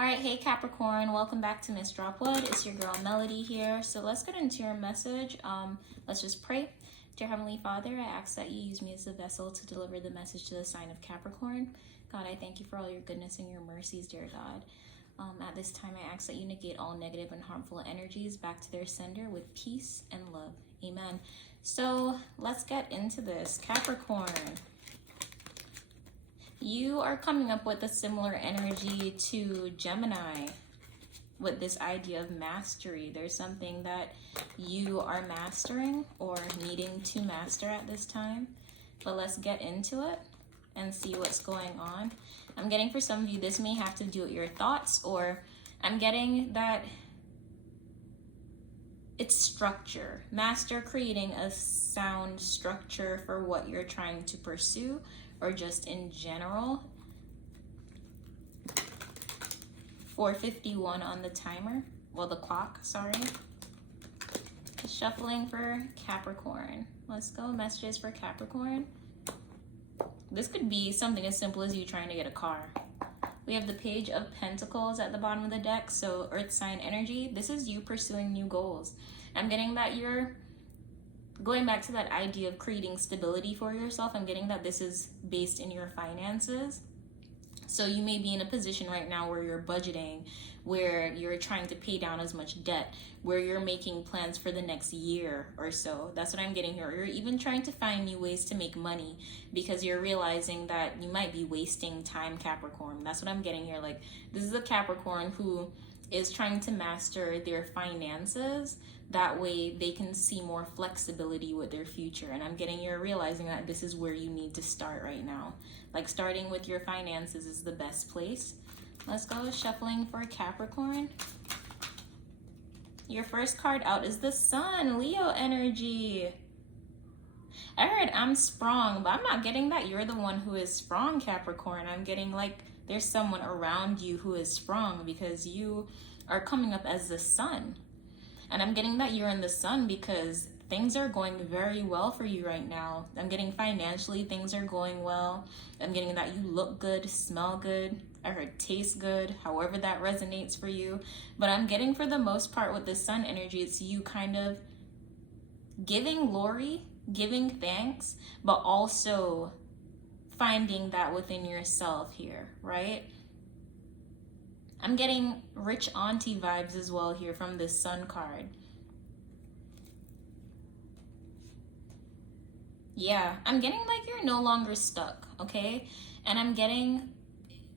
All right, hey Capricorn, welcome back to Miss Dropwood. It's your girl Melody here. So let's get into your message. Let's just pray. Dear Heavenly Father, I ask that you use me as a vessel to deliver the message to the sign of Capricorn. God, I thank you for all your goodness and your mercies, dear God. At this time, I ask that you negate all negative and harmful energies back to their sender with peace and love. Amen. So let's get into this. Capricorn, you are coming up with a similar energy to Gemini with this idea of mastery. There's something that you are mastering or needing to master at this time. But let's get into it and see what's going on. I'm getting for some of you, this may have to do with your thoughts, or I'm getting that it's structure. Master creating a sound structure for what you're trying to pursue, or just in general. 4:51 on the timer. Well, the clock, sorry. Shuffling for Capricorn. Let's go. Messages for Capricorn. This could be something as simple as you trying to get a car. We have the Page of Pentacles at the bottom of the deck. So Earth sign energy. This is you pursuing new goals. I'm getting that you're going back to that idea of creating stability for yourself. I'm getting that this is based in your finances. So you may be in a position right now where you're budgeting, where you're trying to pay down as much debt, where you're making plans for the next year or so. That's what I'm getting here. You're even trying to find new ways to make money because you're realizing that you might be wasting time, Capricorn. That's what I'm getting here. Like, this is a Capricorn who is trying to master their finances. That way they can see more flexibility with their future. And I'm getting you're realizing that this is where you need to start right now. Like, starting with your finances is the best place. Let's go shuffling for Capricorn. Your first card out is the Sun, Leo energy. I heard I'm sprung, but I'm not getting that you're the one who is sprung, Capricorn. I'm getting like there's someone around you who is sprung because you are coming up as the Sun. And I'm getting that you're in the Sun because things are going very well for you right now. I'm getting financially, things are going well. I'm getting that you look good, smell good. I heard taste good, however that resonates for you. But I'm getting for the most part with the Sun energy, it's you kind of giving glory, giving thanks, but also finding that within yourself here, right? I'm getting rich auntie vibes as well here from this Sun card. Yeah, I'm getting like you're no longer stuck, okay? And I'm getting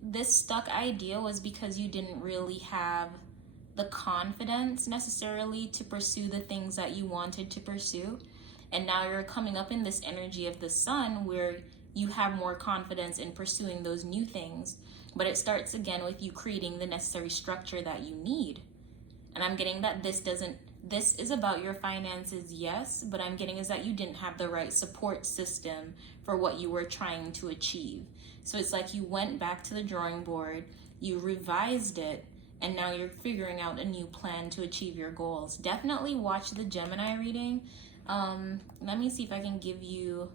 this stuck idea was because you didn't really have the confidence necessarily to pursue the things that you wanted to pursue. And now you're coming up in this energy of the Sun where you have more confidence in pursuing those new things. But it starts again with you creating the necessary structure that you need. And I'm getting that this is about your finances, yes, but I'm getting is that you didn't have the right support system for what you were trying to achieve. So it's like you went back to the drawing board, you revised it, and now you're figuring out a new plan to achieve your goals. Definitely watch the Gemini reading. Let me see if I can give you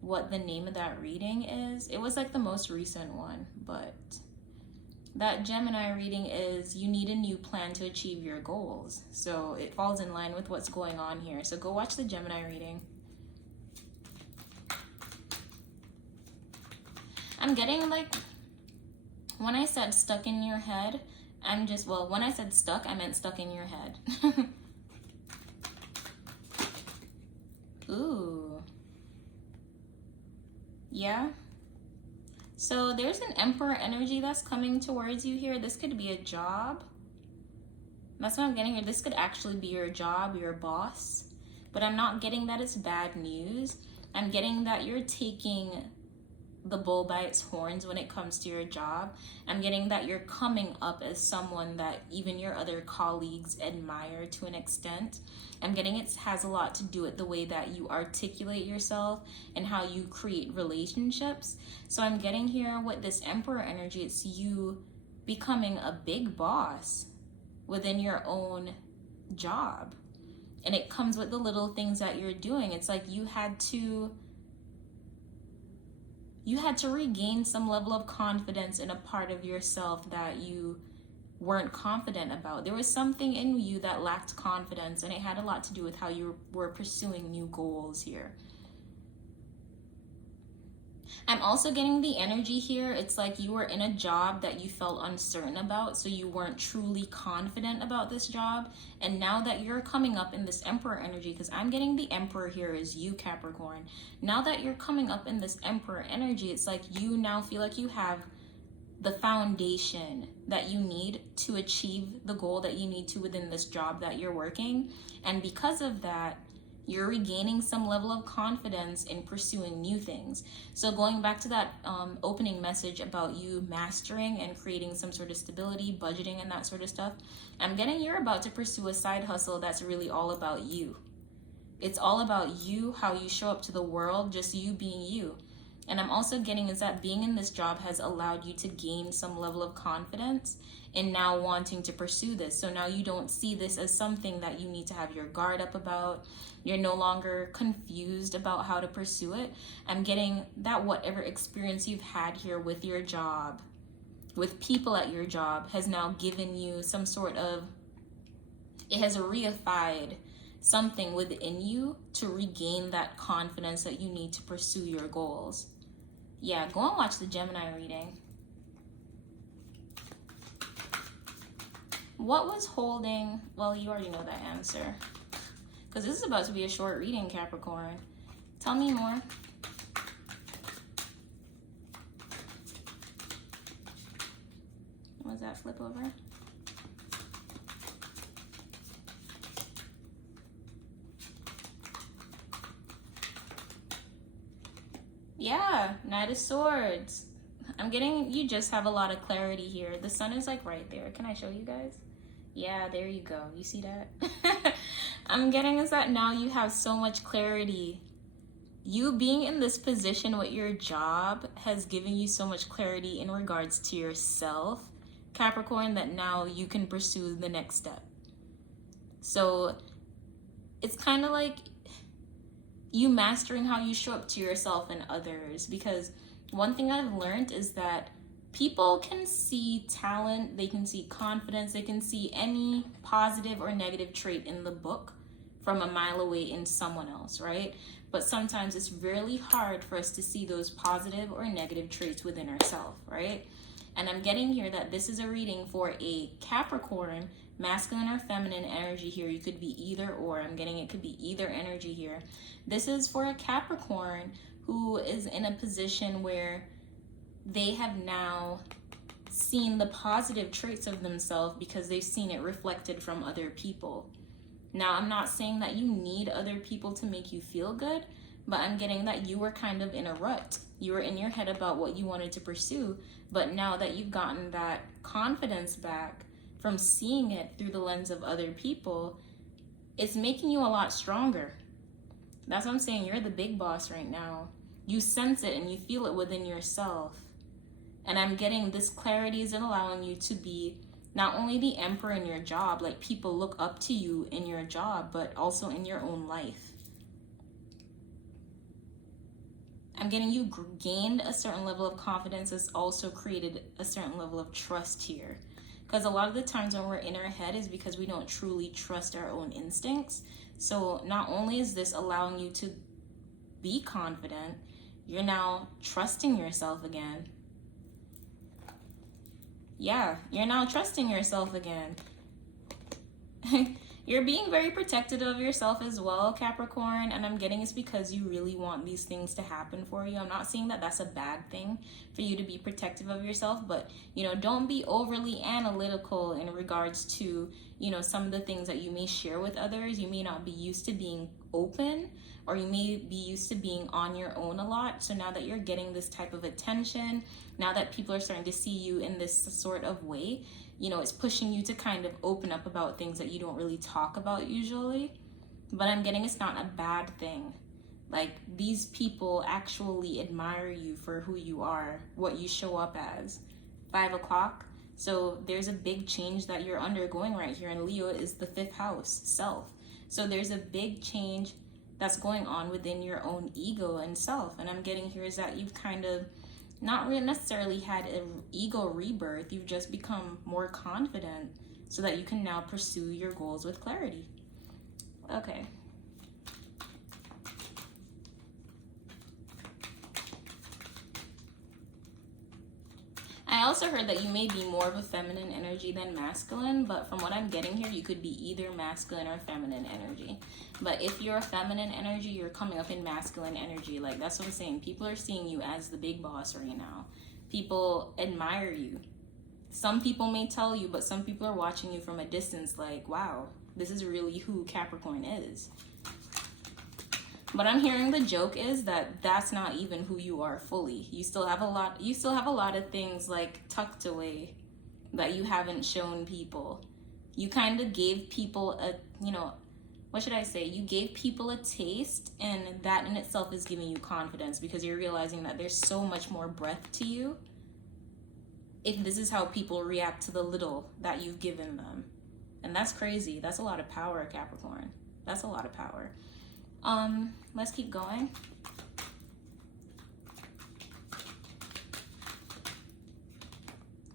what the name of that reading is. It was like the most recent one, but that Gemini reading is you need a new plan to achieve your goals. So it falls in line with what's going on here. So go watch the Gemini reading. I'm getting like, when I said stuck in your head, when I said stuck, I meant stuck in your head. Ooh. Yeah. So there's an Emperor energy that's coming towards you here. This could be a job. That's what I'm getting here. This could actually be your job, your boss. But I'm not getting that it's bad news. I'm getting that you're taking the bull by its horns when it comes to your job. I'm getting that you're coming up as someone that even your other colleagues admire to an extent. I'm getting it has a lot to do with the way that you articulate yourself and how you create relationships. So I'm getting here with this Emperor energy, it's you becoming a big boss within your own job. And it comes with the little things that you're doing. It's like you had to regain some level of confidence in a part of yourself that you weren't confident about. There was something in you that lacked confidence, and it had a lot to do with how you were pursuing new goals here. I'm also getting the energy here. It's like you were in a job that you felt uncertain about, so you weren't truly confident about this job. And now that you're coming up in this Emperor energy, because I'm getting the Emperor here is you, Capricorn. Now that you're coming up in this Emperor energy, it's like you now feel like you have the foundation that you need to achieve the goal that you need to within this job that you're working. And because of that, you're regaining some level of confidence in pursuing new things. So going back to that opening message about you mastering and creating some sort of stability, budgeting, and that sort of stuff, I'm getting you're about to pursue a side hustle that's really all about you. It's all about you, how you show up to the world, just you being you. And I'm also getting is that being in this job has allowed you to gain some level of confidence in now wanting to pursue this. So now you don't see this as something that you need to have your guard up about. You're no longer confused about how to pursue it. I'm getting that whatever experience you've had here with your job, with people at your job, has now given you some sort of, it has reified something within you to regain that confidence that you need to pursue your goals. Yeah, go and watch the Gemini reading. What was holding, well, you already know that answer, because this is about to be a short reading, Capricorn. Tell me more. What was that flip over? Yeah, Knight of Swords. I'm getting, you just have a lot of clarity here. The sun is like right there. Can I show you guys? Yeah, there you go. You see that? I'm getting is that now you have so much clarity. You being in this position with your job has given you so much clarity in regards to yourself, Capricorn, that now you can pursue the next step. So it's kind of like you mastering how you show up to yourself and others, because one thing I've learned is that people can see talent, they can see confidence, they can see any positive or negative trait in the book from a mile away in someone else, right? But sometimes it's really hard for us to see those positive or negative traits within ourselves, right? And I'm getting here that this is a reading for a Capricorn, masculine or feminine energy here. You could be either or. I'm getting it could be either energy here. This is for a Capricorn who is in a position where they have now seen the positive traits of themselves because they've seen it reflected from other people. Now, I'm not saying that you need other people to make you feel good, but I'm getting that you were kind of in a rut. You were in your head about what you wanted to pursue, but now that you've gotten that confidence back from seeing it through the lens of other people, it's making you a lot stronger. That's what I'm saying. You're the big boss right now. You sense it and you feel it within yourself. And I'm getting this clarity is allowing you to be not only the emperor in your job, like people look up to you in your job, but also in your own life. I'm getting you gained a certain level of confidence. Has also created a certain level of trust here. Because a lot of the times when we're in our head is because we don't truly trust our own instincts. So not only is this allowing you to be confident, you're now trusting yourself again. Yeah, you're now trusting yourself again. You're being very protective of yourself as well, Capricorn, and I'm getting it's because you really want these things to happen for you. I'm not saying that that's a bad thing for you to be protective of yourself, but, you know, don't be overly analytical in regards to, you know, some of the things that you may share with others. You may not be used to being open, or you may be used to being on your own a lot. So now that you're getting this type of attention, now that people are starting to see you in this sort of way, you know, it's pushing you to kind of open up about things that you don't really talk about usually. But I'm getting it's not a bad thing. Like, these people actually admire you for who you are, what you show up as. 5 o'clock. So there's a big change that you're undergoing right here. And Leo is the 5th house, self. So there's a big change that's going on within your own ego and self. And I'm getting here is that you've kind of not really necessarily had an ego rebirth. You've just become more confident so that you can now pursue your goals with clarity. Okay. I also heard that you may be more of a feminine energy than masculine, but from what I'm getting here, you could be either masculine or feminine energy. But if you're a feminine energy, you're coming up in masculine energy. Like, that's what I'm saying. People are seeing you as the big boss right now. People admire you. Some people may tell you, but some people are watching you from a distance like, wow, this is really who Capricorn is. But I'm hearing the joke is that that's not even who you are fully. You still have a lot of things like tucked away that you haven't shown people. You kind of gave people a, what should I say? You gave people a taste, and that in itself is giving you confidence because you're realizing that there's so much more breadth to you if this is how people react to the little that you've given them. And that's crazy. That's a lot of power, Capricorn. That's a lot of power. Let's keep going.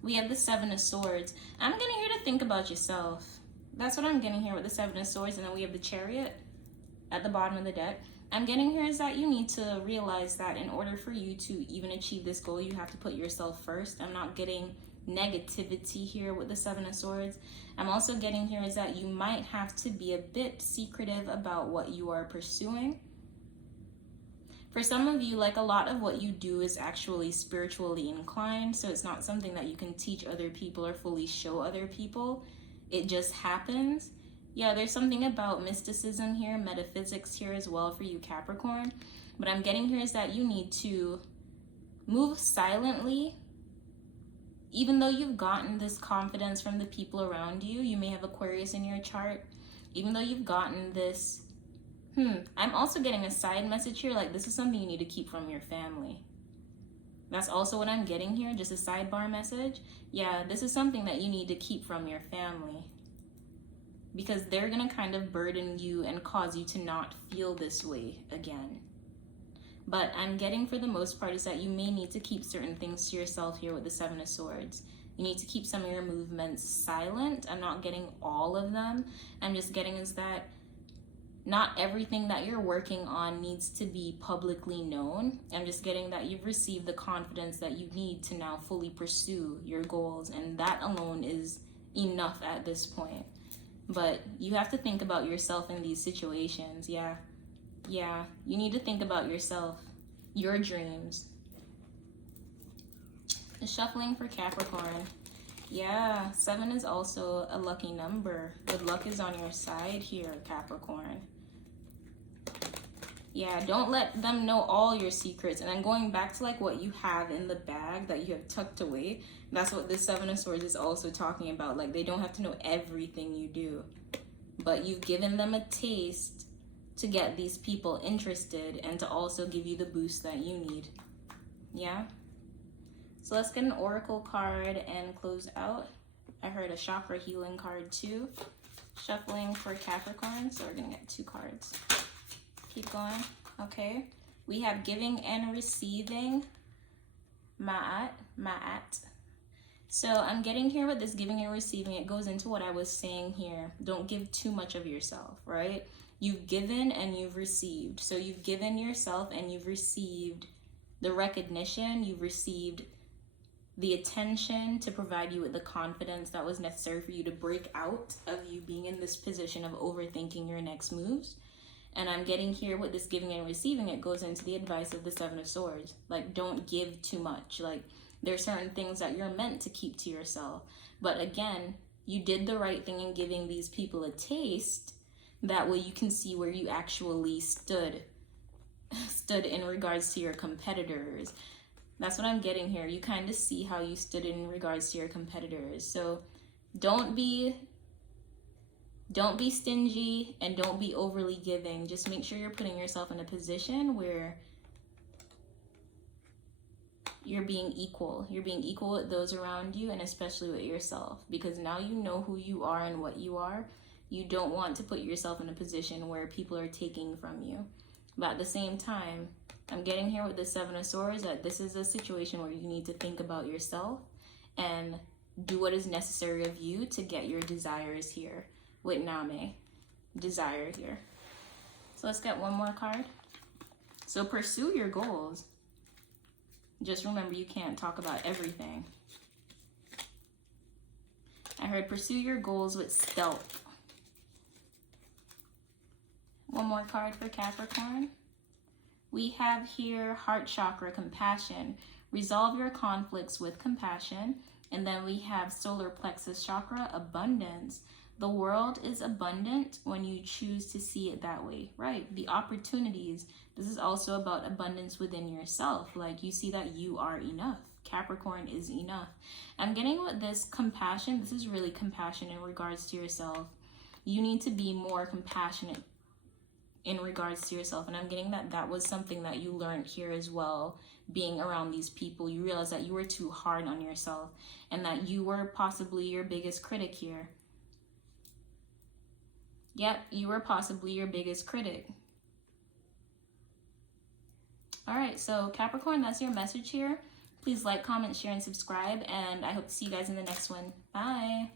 We have the Seven of Swords. I'm getting here to think about yourself. That's what I'm getting here with the Seven of Swords. And then we have the Chariot at the bottom of the deck. I'm getting here is that you need to realize that in order for you to even achieve this goal, you have to put yourself first. I'm not getting negativity here with the Seven of Swords. I'm also getting here is that you might have to be a bit secretive about what you are pursuing. For some of you, like, a lot of what you do is actually spiritually inclined, so it's not something that you can teach other people or fully show other people. It just happens. Yeah, there's something about mysticism here, metaphysics here as well for you, Capricorn. But I'm getting here is that you need to move silently. Even though you've gotten this confidence from the people around you, you may have Aquarius in your chart. Even though you've gotten this, I'm also getting a side message here, like this is something you need to keep from your family. That's also what I'm getting here, just a sidebar message. Yeah, this is something that you need to keep from your family because they're gonna kind of burden you and cause you to not feel this way again. But I'm getting for the most part is that you may need to keep certain things to yourself here with the Seven of Swords. You need to keep some of your movements silent. I'm not getting all of them. I'm just getting is that not everything that you're working on needs to be publicly known. I'm just getting that you've received the confidence that you need to now fully pursue your goals. And that alone is enough at this point. But you have to think about yourself in these situations. Yeah, you need to think about yourself, your dreams. The shuffling for Capricorn. Yeah, 7 is also a lucky number. Good luck is on your side here, Capricorn. Yeah, don't let them know all your secrets. And then going back to like what you have in the bag that you have tucked away, that's what the 7 of Swords is also talking about. Like, they don't have to know everything you do, but you've given them a taste to get these people interested and to also give you the boost that you need. Yeah. So let's get an oracle card and close out. I heard a chakra healing card too. Shuffling for Capricorn, so we're gonna get 2 cards. Keep going. Okay. We have giving and receiving. Ma'at. So I'm getting here with this giving and receiving. It goes into what I was saying here. Don't give too much of yourself, right? You've given and you've received. So you've given yourself and you've received the recognition. You've received the attention to provide you with the confidence that was necessary for you to break out of you being in this position of overthinking your next moves. And I'm getting here with this giving and receiving, it goes into the advice of the 7 of Swords. Like, don't give too much. Like, there's certain things that you're meant to keep to yourself. But again, you did the right thing in giving these people a taste. That way you can see where you actually stood in regards to your competitors. That's what I'm getting here. You kind of see how you stood in regards to your competitors. So don't be stingy and don't be overly giving. Just make sure you're putting yourself in a position where you're being equal. You're being equal with those around you and especially with yourself, because now you know who you are and what you are. You don't want to put yourself in a position where people are taking from you. But at the same time, I'm getting here with the Seven of Swords that this is a situation where you need to think about yourself and do what is necessary of you to get your desires here with Name. Desire here. So let's get one more card. So pursue your goals. Just remember, you can't talk about everything. I heard pursue your goals with stealth. One more card for Capricorn. We have here heart chakra, compassion. Resolve your conflicts with compassion. And then we have solar plexus chakra, abundance. The world is abundant when you choose to see it that way, right? The opportunities. This is also about abundance within yourself. Like, you see that you are enough. Capricorn is enough. I'm getting with this compassion. This is really compassion in regards to yourself. You need to be more compassionate in regards to yourself. And I'm getting that that was something that you learned here as well. Being around these people, you realize that you were too hard on yourself and that you were possibly your biggest critic here. Yep, you were possibly your biggest critic. All right, so Capricorn, that's your message here. Please like, comment, share, and subscribe, and I hope to see you guys in the next one. Bye.